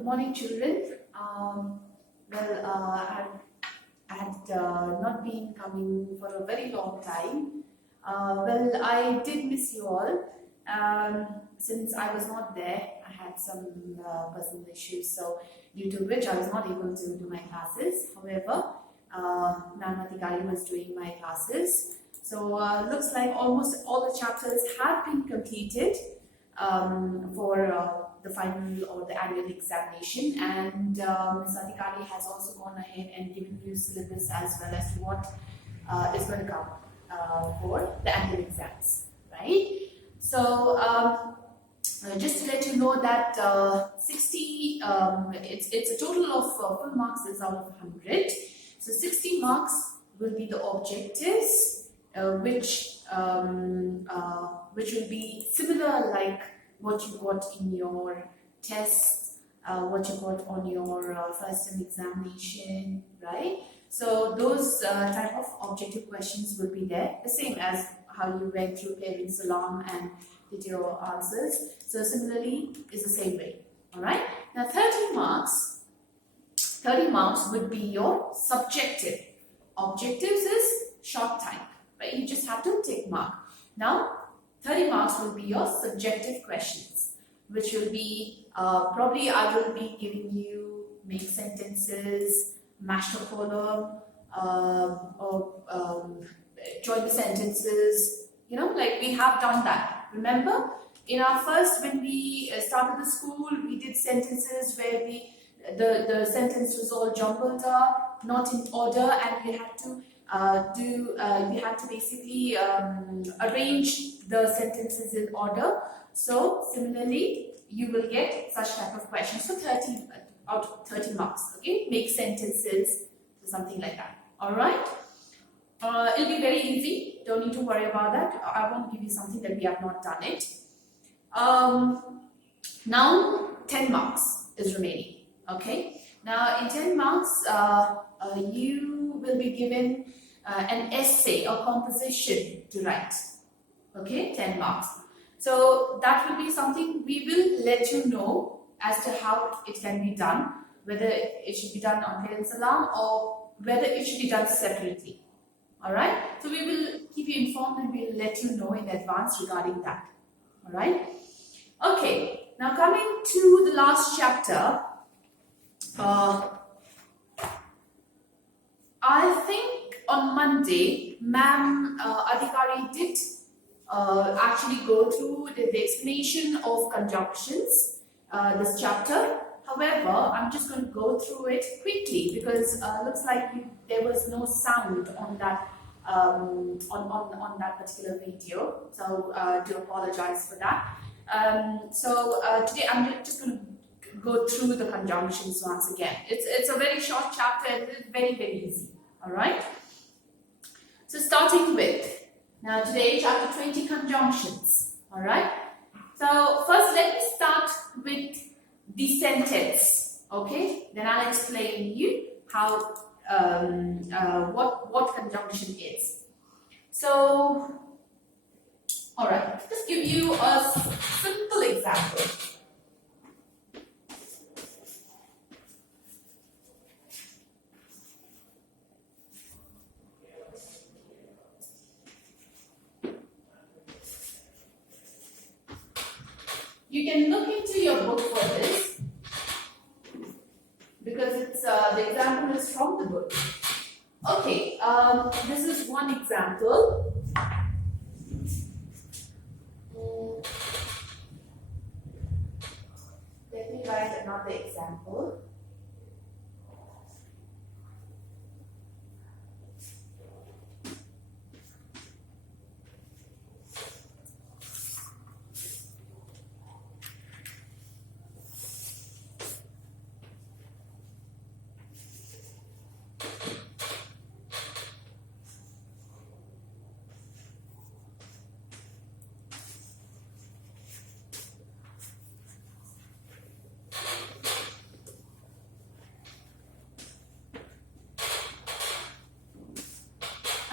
Good morning, children. I had not been coming for a very long time. I did miss you all. Since I was not there, I had some personal issues, so due to which I was not able to do my classes. However, Nanmatikari was doing my classes. So looks like almost all the chapters have been completed for the final or the annual examination, and Ms. Adhikari has also gone ahead and given you syllabus as well as to what is going to come for the annual exams, right? So just to let you know that 60, it's a total of full marks is out of 100. So 60 marks will be the objectives, which will be similar like what you got in your tests, what you got on your first term examination, right? So those type of objective questions will be there, the same as how you went through Parent Salam and did your answers. So similarly, is the same way. All right. Now 30 marks would be your subjective. Objectives is short time, right? You just have to take mark. Now 30 marks will be your subjective questions, which will be probably I will be giving you make sentences, match the column, or join the sentences. You know, like we have done that. Remember, in our first, when we started the school, we did sentences where the sentence was all jumbled up, not in order, and we had to we had to basically arrange the sentences in order. So similarly, you will get such type of questions. So 30 out of 30 marks. Okay, make sentences, something like that. All right. It'll be very easy. Don't need to worry about that. I won't give you something that we have not done it. Now 10 marks is remaining. Okay. Now in 10 marks, you will be given an essay or composition to write. Okay, 10 marks. So that will be something we will let you know as to how it can be done, whether it should be done on Parent Salam or whether it should be done separately. All right. So we will keep you informed and we will let you know in advance regarding that. All right. Okay. Now coming to the last chapter. I think on Monday, Ma'am Adhikari did actually go through the explanation of conjunctions, this chapter. However, I'm just going to go through it quickly because looks like there was no sound on that on that particular video. So do apologize for that. Today I'm just going to go through the conjunctions once again. It's a very short chapter. It's very, very easy. All right. So starting with now today chapter 20 conjunctions. All right. So first let me start with the sentence. Okay. Then I'll explain you how what conjunction is. So all right. Just give you a simple example. You can look into your book for this because it's the example is from the book. Okay, this is one example. Let me write another example.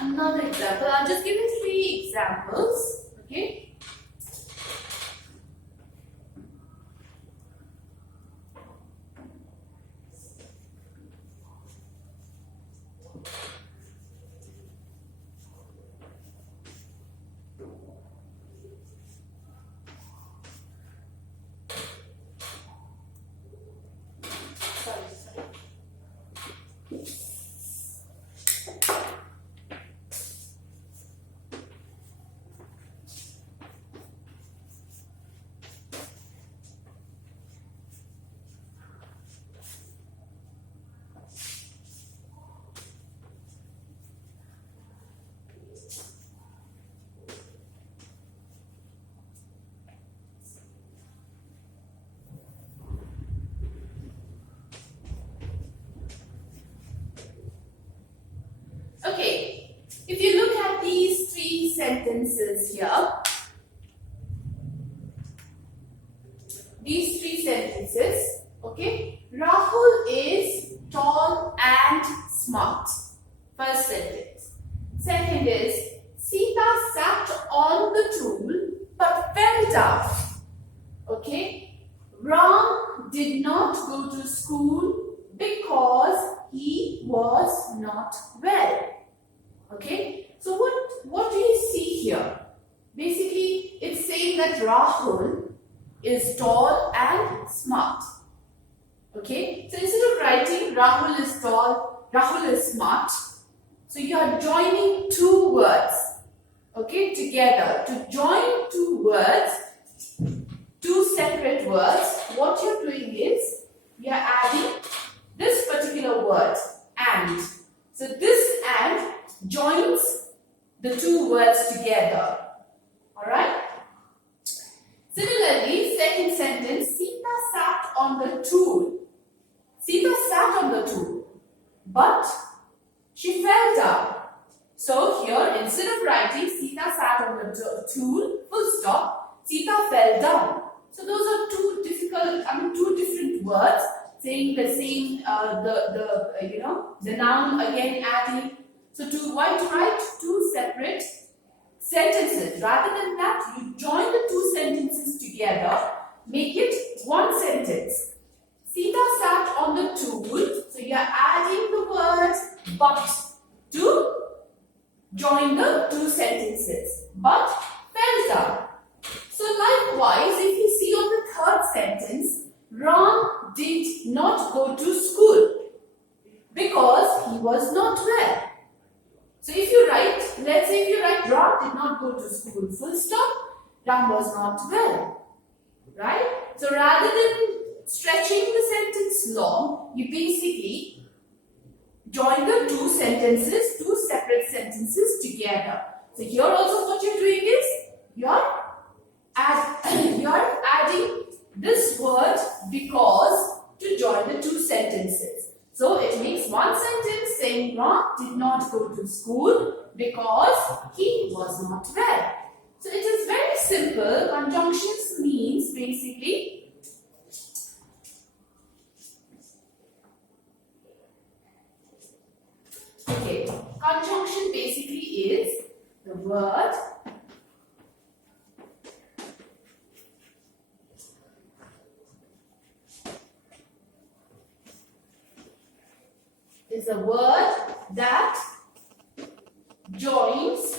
Another example. I'll just give you 3 examples. Okay. sentences here. These 3 sentences, okay. Rahul is tall and smart. First sentence. Second is, Sita sat on the stool but fell down. Okay. Ram did not go to school because he was not well. Okay. So what do you see here? Basically, it's saying that Rahul is tall and smart. Okay. So instead of writing Rahul is tall, Rahul is smart, so you are joining 2 words, okay, together. To join 2 words, 2 separate words, what you're doing is you are adding this particular word, and. So this and joins the 2 words together. Alright? Similarly, second sentence, Sita sat on the stool. Sita sat on the stool, but she fell down. So here, instead of writing Sita sat on the stool, full stop, Sita fell down. So those are 2 different words saying the same, the noun again adding. So why to write 2 separate sentences? Rather than that, you join the 2 sentences together, make it 1 sentence. Sita sat on the stool, so you are adding the words but to join the 2 sentences. But fell down. So likewise, if you see on the 3rd sentence, Ram did not go to school because he was not well. So if you write, let's say if you write Ram did not go to school, full stop, Ram was not well. Right? So rather than stretching the sentence long, you basically join the 2 sentences, 2 separate sentences together. So here also what you're doing is, you're adding this word because to join the 2 sentences. So it makes 1 sentence saying Ram did not go to school because he was not well. So it is very simple. Conjunctions means basically conjunction basically is the word that joins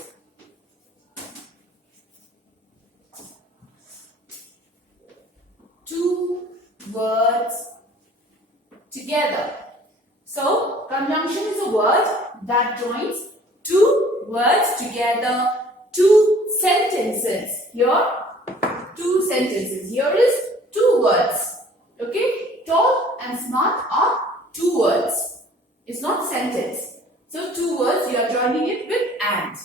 two words together. So, conjunction is a word that joins 2 words together, 2 sentences. Here, 2 sentences. Here is 2 words. Okay? Tall and smart are 2 words. It's not sentence. So, 2 words, you are joining it with and.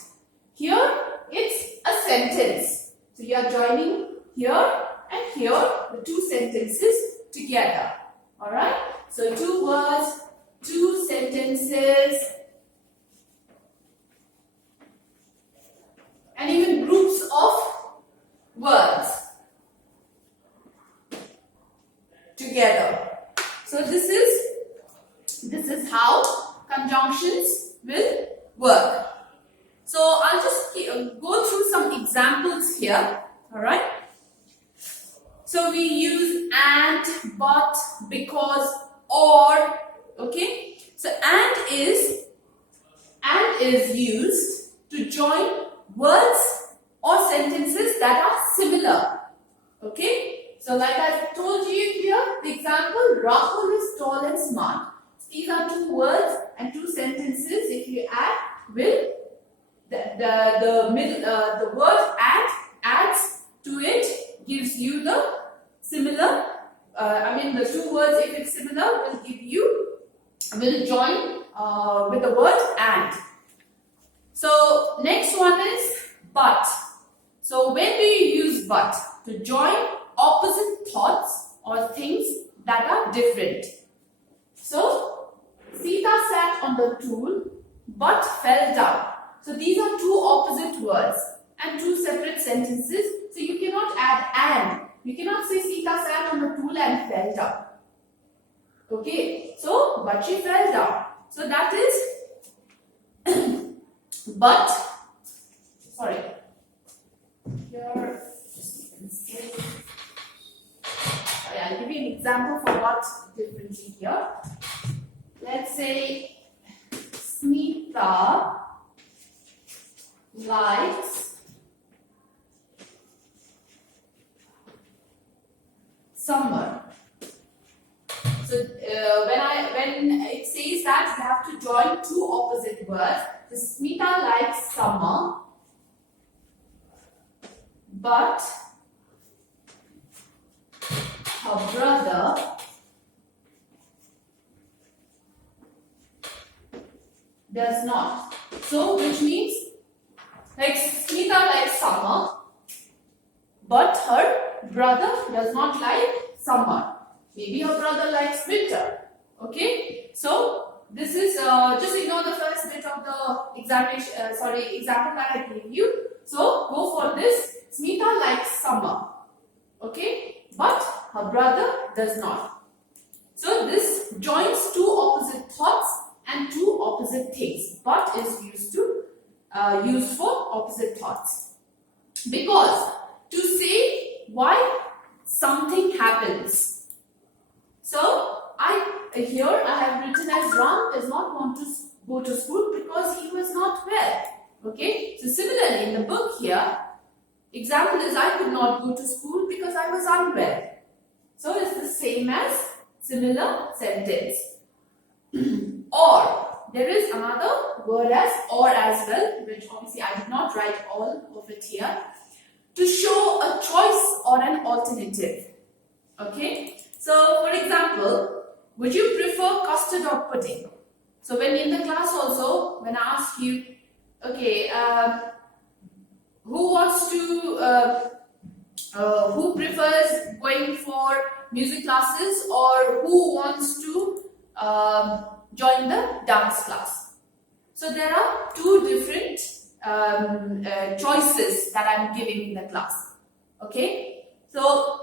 Here, it's a sentence. So, you are joining here and here, the 2 sentences together. Alright? So, 2 words, 2 sentences, and even groups of words together. So this is how conjunctions will work. So I'll just go through some examples here. All right. So we use and, but, because, or. Okay. So and is used to join words or sentences that are similar. Okay. So like I told you here, the example, Rahul is tall and smart. These are 2 words and 2 sentences. If you add, will the word and adds to it gives you the similar. The 2 words, if it's similar, will join with the word and. So next one is but. So when do you use but? To join opposite thoughts or things that are different. So Sita sat on the stool but fell down. So these are two opposite words and two separate sentences. So you cannot add and. You cannot say Sita sat on a stool and fell down. Okay, so but she fell down. So that is but. Sorry. Here, I'll give you an example for what differently here. Let's say Smita likes summer. So when it says that you have to join two opposite words, so Smita likes summer, but her brother does not. So which means like Smita likes summer, but her brother does not like summer. Maybe her brother likes winter. Okay, so this is just ignore the first bit of the example that I gave you. So go for this. Smita likes summer. Okay, but her brother does not. So this joins two opposite thoughts and two opposite things. But is used for opposite thoughts. Because to say why something happens. So here I have written as Ram does not want to go to school because he was not well. Okay. So similarly in the book here, example is I could not go to school because I was unwell. So it's the same as similar sentence. Or there is another word as or as well, which obviously I did not write all of it here, to show a choice or an alternative. Okay. So, for example, would you prefer custard or pudding? So, when in the class also, when I ask you, okay, who prefers going for music classes or who wants to join the dance class? So, there are two different choices that I am giving in the class. Okay, so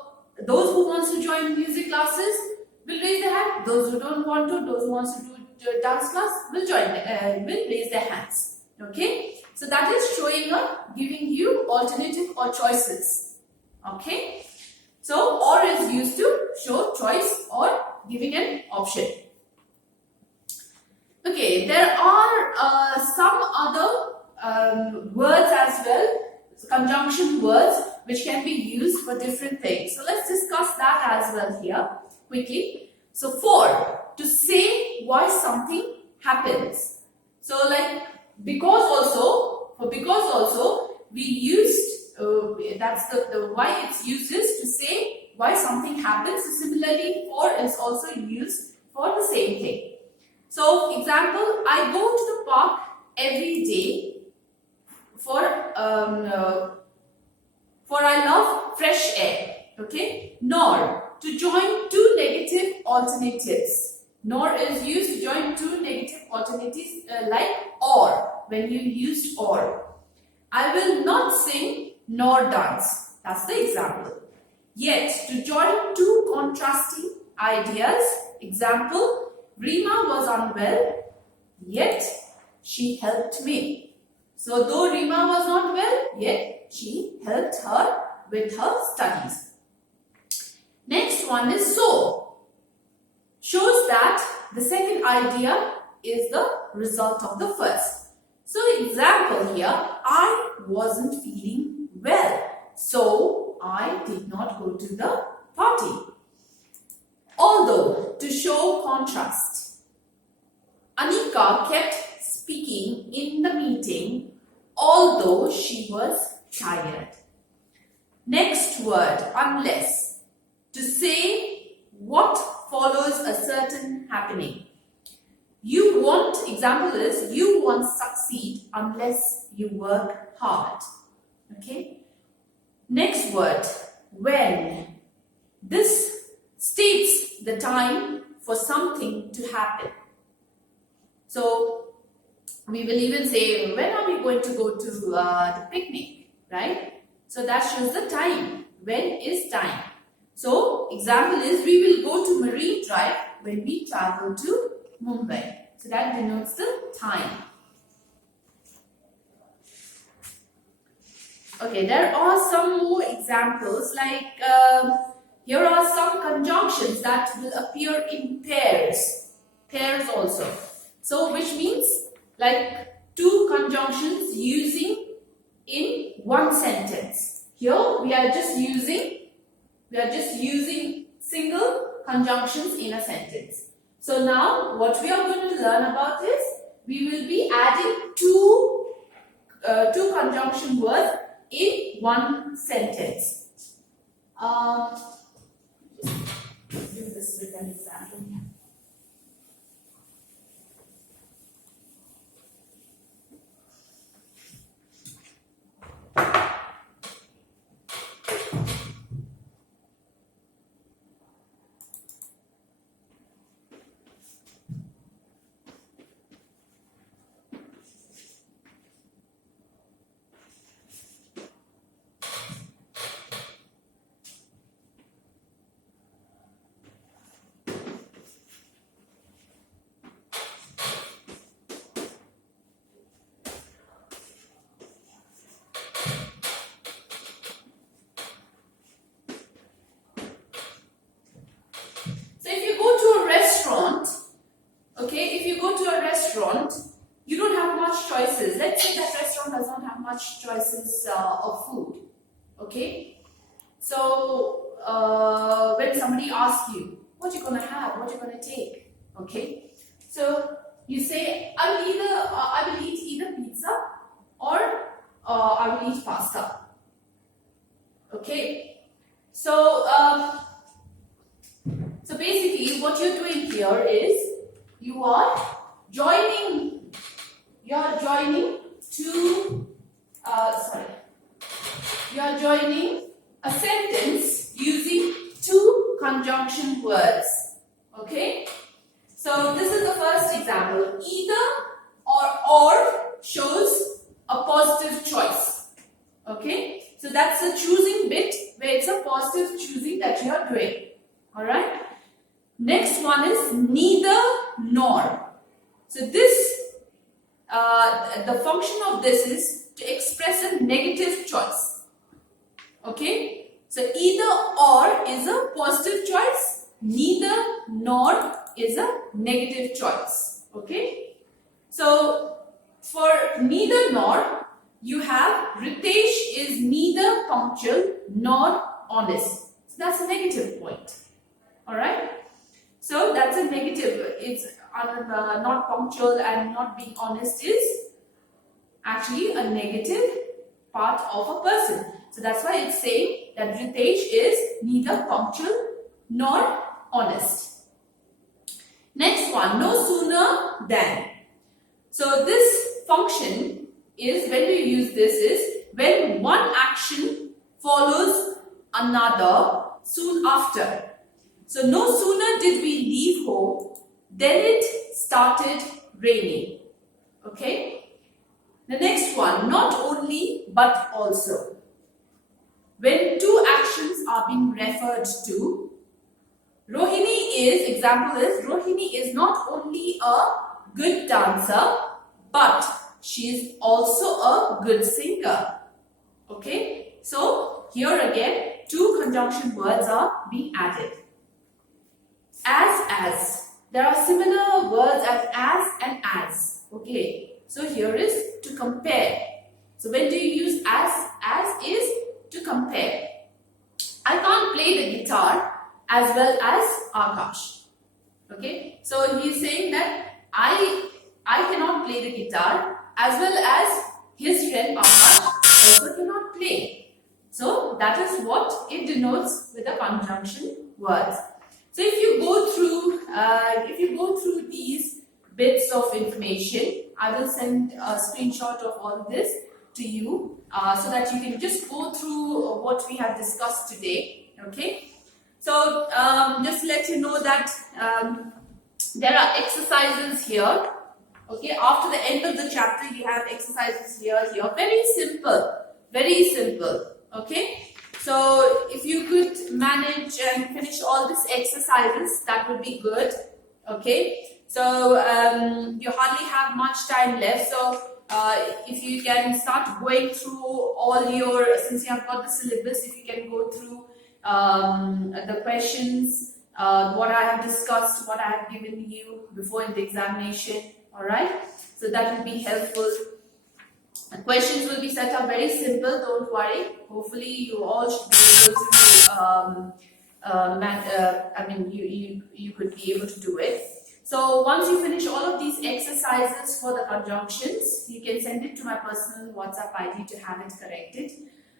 those who wants to join music classes will raise their hand. Those who don't want to, those who wants to do dance class will raise their hands. Okay, so that is giving you alternative or choices. Okay, so or is used to show choice or giving an option. Okay, there are some other words as well, conjunction words, which can be used for different things. So let's discuss that as well here quickly. So for, to say why something happens. So like because also we used, that's the why it's used is to say why something happens. So similarly for is also used for the same thing. So example, I go to the park every day for I love fresh air. Okay, nor to join two negative alternatives. Nor is used to join two negative alternatives like or, when you used or. I will not sing nor dance. That's the example. Yet to join two contrasting ideas. Example, Rima was unwell, yet she helped me. So though Rima was not well, yet she helped her with her studies. Next one is so. Shows that the second idea is the result of the first. So example here, I wasn't feeling well, so I did not go to the party. Although, to show contrast, Anika kept speaking in the meeting although she was tired. Next word, unless, to say what follows a certain happening. You won't, example is, you won't succeed unless you work hard. Okay. Next word, when. This states the time for something to happen. So, We will even say, when are we going to go to the picnic, right? So that shows the time. When is time? So example is, we will go to Marine Drive when we travel to Mumbai. So that denotes the time. Okay, there are some more examples, like here are some conjunctions that will appear in pairs. Pairs also. So which means like two conjunctions using in one sentence. Here we are just using single conjunctions in a sentence. So now what we are going to learn about is, we will be adding two conjunction words in one sentence. Just do this with an example. Okay, if you go to a restaurant, you don't have much choices. Let's say that restaurant does not have much choices of food. Okay, so when somebody asks you, what you gonna have, what you gonna take? Okay, so you say, I will eat either pizza or I will eat pasta. Okay, so basically what you're doing here is, you are joining a sentence using two conjunction words. Okay, so this is the first example. Either or shows a positive choice. Okay, so that's the choosing bit where it's a positive choosing that you are doing. All right. Next one is neither nor. So this, the function of this is to express a negative choice. Okay. So either or is a positive choice. Neither nor is a negative choice. Okay. So for neither nor, you have Ritesh is neither punctual nor honest. So that's a negative point. Alright. So that's a negative. It's not punctual and not being honest is actually a negative part of a person. So that's why it's saying that Ritesh is neither punctual nor honest. Next one, no sooner than. So this function is, when we use this, is when one action follows another soon after. So no sooner did we leave home, then it started raining. Okay. The next one, not only but also. When two actions are being referred to, Rohini is not only a good dancer, but she is also a good singer. Okay. So here again, two conjunction words are being added. As. There are similar words as and as. Okay. So here is to compare. So when do you use as? As is to compare. I can't play the guitar as well as Akash. Okay. So he is saying that I cannot play the guitar as well as his friend Akash also cannot play. So that is what it denotes with the conjunction words. So if you go through these bits of information, I will send a screenshot of all this to you so that you can just go through what we have discussed today. Okay. So just to let you know that there are exercises here. Okay, after the end of the chapter, you have exercises here. Very simple, very simple. Okay, so if you could manage and finish all these exercises, that would be good. Okay, so you hardly have much time left. So if you can start going through all your, since you have got the syllabus, if you can go through the questions, what I have discussed, what I have given you before in the examination. All right, so that will be helpful. The questions will be set up very simple. Don't worry. Hopefully, you all should be able to. I mean, you could be able to do it. So once you finish all of these exercises for the conjunctions, you can send it to my personal WhatsApp ID to have it corrected.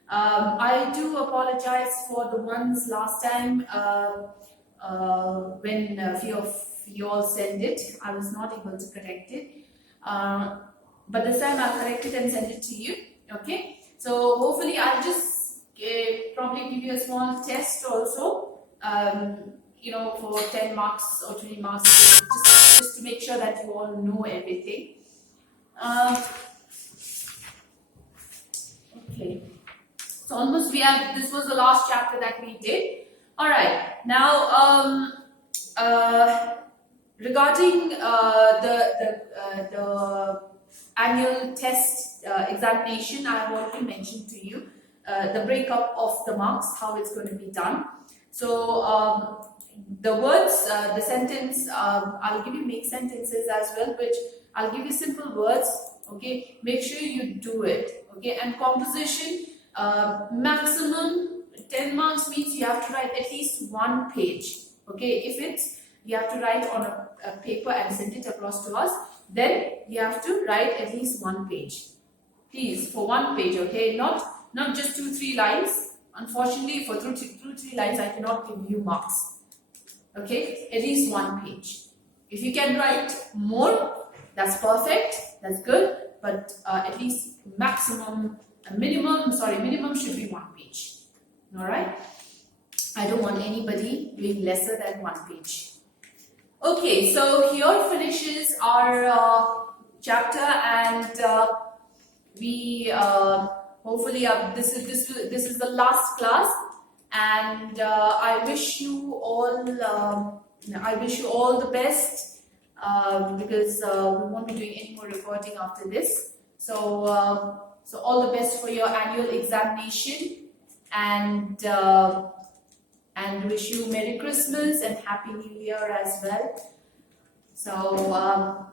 I do apologize for the ones last time when a few of you all send it. I was not able to correct it. But this time I'll correct it and send it to you. Okay. So hopefully I'll just probably give you a small test also. You know, for 10 marks or 20 marks, just to make sure that you all know everything. Okay. So almost we have, this was the last chapter that we did. All right. Now, regarding the annual test examination, I have already mentioned to you the breakup of the marks, how it's going to be done. So the words, the sentence, I'll give you make sentences as well, which I'll give you simple words. Okay, make sure you do it. Okay, and composition, maximum 10 marks means you have to write at least one page. Okay, if it's you have to write on a paper and send it across to us, then you have to write at least one page. Please, for one page, okay, not just 2-3 lines. Unfortunately, for 2-3 lines, I cannot give you marks. Okay, at least one page. If you can write more, that's perfect, that's good, but at least minimum should be one page. All right, I don't want anybody doing lesser than one page. Okay, so here finishes our chapter, and we hopefully this is the last class, and I wish you all the best, because we won't be doing any more recording after this. So so all the best for your annual examination, and wish you Merry Christmas and Happy New Year as well. So